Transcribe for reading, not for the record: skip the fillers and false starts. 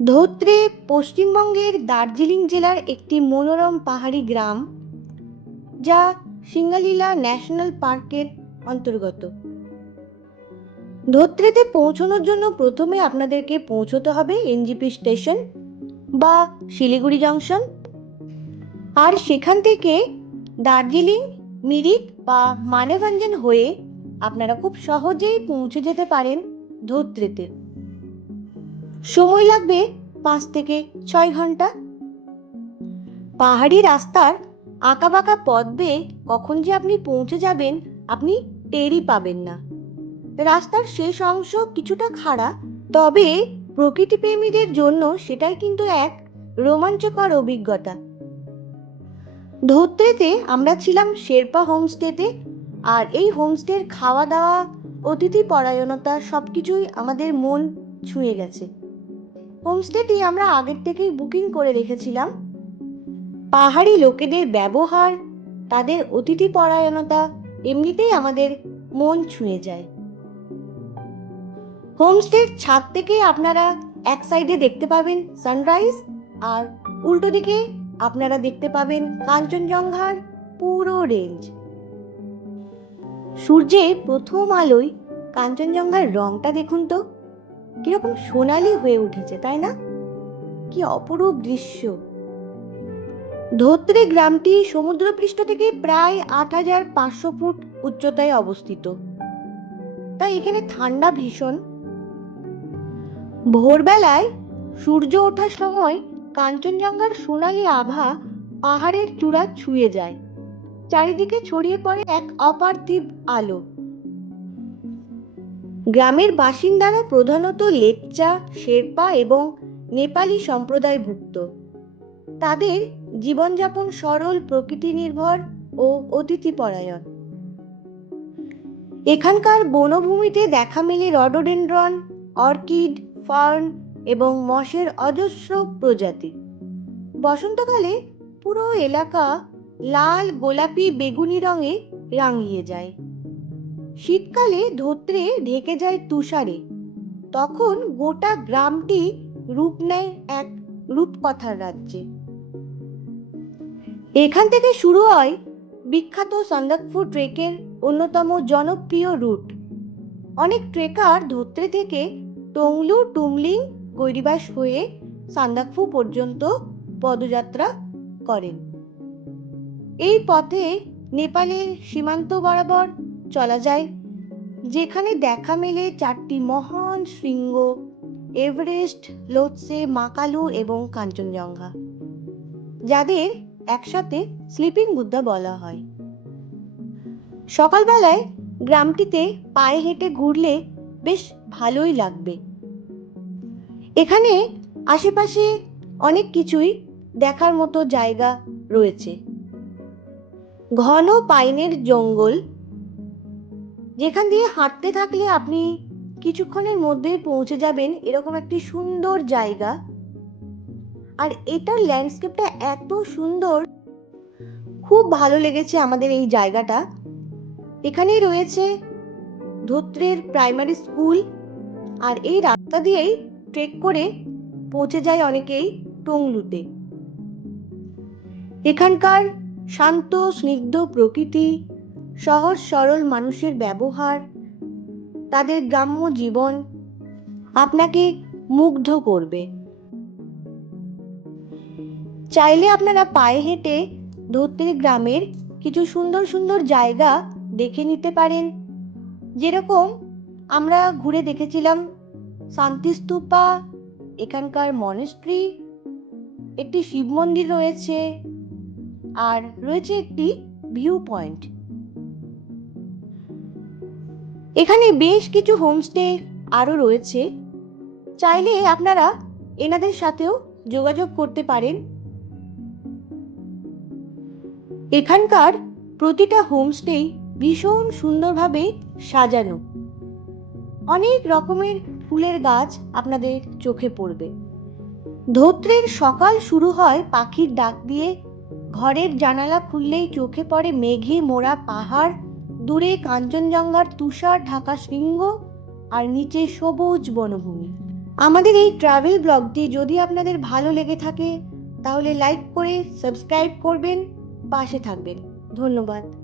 ধোত্রে পশ্চিমবঙ্গের দার্জিলিং জেলার একটি মনোরম পাহাড়ি গ্রাম, যা সিঙ্গালীলা ন্যাশনাল পার্কের অন্তর্গত। ধোত্রেতে পৌঁছানোর জন্য প্রথমে আপনাদেরকে পৌঁছতে হবে এনজিপি স্টেশন বা শিলিগুড়ি জংশন, আর সেখান থেকে দার্জিলিং, মিরিক বা মানেভঞ্জন হয়ে আপনারা খুব সহজেই পৌঁছে যেতে পারেন ধোত্রেতে। সময় লাগবে 5 থেকে 6 ঘন্টা। পাহাড়ি রাস্তার আঁকাবাঁকা পথ বেয়ে কখন যে আপনি পৌঁছে যাবেন আপনি টেরই পাবেন না। রাস্তার শেষ অংশ কিছুটা খাড়া, তবে প্রকৃতি প্রেমীদের জন্য সেটাই কিন্তু এক রোমাঞ্চকর অভিজ্ঞতা। ধোত্রেতে আমরা ছিলাম শেরপা হোমস্টেতে, আর এই হোমস্টের খাওয়া দাওয়া, অতিথি পরায়ণতা সবকিছুই আমাদের মন ছুঁয়ে গেছে। হোমস্টেটি আমরা আগের থেকেই বুকিং করে রেখেছিলাম। পাহাড়ি লোকেদের ব্যবহার, তাদের অতিথি পরায়ণতা এমনিতেই আমাদের মন ছুঁয়ে যায়। হোমস্টের ছাদ থেকে আপনারা এক সাইডে দেখতে পাবেন সানরাইজ, আর উল্টো দিকে আপনারা দেখতে পাবেন কাঞ্চনজঙ্ঘার পুরো রেঞ্জ। সূর্যের প্রথম আলোয় কাঞ্চনজঙ্ঘার রংটা দেখুন তো, কিরকম সোনালি হয়ে উঠেছে, তাই না? কি অপরূপ দৃশ্য। ধোত্রে গ্রামটি সমুদ্রপৃষ্ঠ থেকে প্রায় 8,500 ফুট উচ্চতায় অবস্থিত, তাই এখানে ঠান্ডা ভীষণ। ভোরবেলায় সূর্য ওঠার সময় কাঞ্চনজঙ্ঘার সোনালি আভা পাহাড়ের চূড়া ছুঁয়ে যায়, চারিদিকে ছড়িয়ে পড়ে এক অপার্থিব আলো। গ্রামের বাসিন্দারা প্রধানত লেপচা, শেরপা এবং নেপালি সম্প্রদায়ভুক্ত। তাদের জীবনযাপন সরল, প্রকৃতি নির্ভর ও অতিথিপরায়ণ। এখানকার বনভূমিতে দেখা মেলে রডোডেনড্রন, অর্কিড, ফার্ন এবং মসের অজস্র প্রজাতি। বসন্তকালে পুরো এলাকা লাল, গোলাপি, বেগুনি রঙে রাঙিয়ে যায়। শীতকালে ধোত্রে ঢেকে যায় তুষারে, তখন গোটা গ্রামটি রূপ নেয় এক রূপকথার রাজ্যে। এখান থেকে শুরু হয় বিখ্যাত সান্দাকফু ট্রেকের অন্যতম জনপ্রিয় রুট। অনেক ট্রেকার ধোত্রে থেকে টংলু, টুমলিং, গৈরিবাস হয়ে সান্দাকফু পর্যন্ত পদযাত্রা করেন। এই পথে নেপালের সীমান্ত বরাবর চলা যায়, যেখানে দেখা মেলে 4টি মহান শৃঙ্গ, এভারেস্ট, লোৎসে, মাকালু এবং কাঞ্চনজঙ্ঘা, যাদের একসাথে স্লিপিং বুদ্ধা বলা হয়। সকালবেলায় গ্রামটিতে পায়ে হেঁটে ঘুরলে বেশ ভালোই লাগবে। এখানে আশেপাশে অনেক কিছুই দেখার মতো জায়গা রয়েছে। ঘন পাইনের জঙ্গল, যেখান দিয়ে হাঁটতে থাকলে আপনি কিছুক্ষণের মধ্যে পৌঁছে যাবেন এরকম একটি সুন্দর জায়গা। আর এটার ল্যান্ডস্কেপটা এত সুন্দর, খুব ভালো লেগেছে আমাদের এই জায়গাটা। এখানেই রয়েছে ধোত্রের প্রাইমারি স্কুল, আর এই রাস্তা দিয়েই ট্রেক করে পৌঁছে যায় অনেকেই টংলুতে। এখানকার শান্ত স্নিগ্ধ প্রকৃতি, সহজ সরল মানুষের ব্যবহার, তাদের গ্রাম্য জীবন আপনাকে মুগ্ধ করবে। চাইলে আপনারা পায়ে হেঁটে ধোত্রে গ্রামের কিছু সুন্দর সুন্দর জায়গা দেখে নিতে পারেন। যেরকম আমরা ঘুরে দেখেছিলাম শান্তিস্তূপা, এখানকার মনেস্ট্রি, একটি শিব মন্দির রয়েছে, আর রয়েছে একটি ভিউ পয়েন্ট। এখানে বেশ কিছু হোমস্টে আরো রয়েছে, চাইলে আপনারা এনাদের সাথেও যোগাযোগ করতে পারেন। এখানকার প্রতিটা হোমস্টেই ভীষণ সুন্দরভাবে সাজানো, অনেক রকমের ফুলের গাছ আপনাদের চোখে পড়বে। ধোত্রের সকাল শুরু হয় পাখির ডাক দিয়ে। ঘরের জানালা খুললেই চোখে পড়ে মেঘে মোড়া পাহাড়, দূরে কাঞ্চনজঙ্ঘার তুষার ঢাকা শৃঙ্গ, আর নিচে সবুজ বনভূমি। আমাদের এই ট্রাভেল ব্লগটি যদি আপনাদের ভালো লেগে থাকে তাহলে লাইক করে সাবস্ক্রাইব করবেন, পাশে থাকবেন। ধন্যবাদ।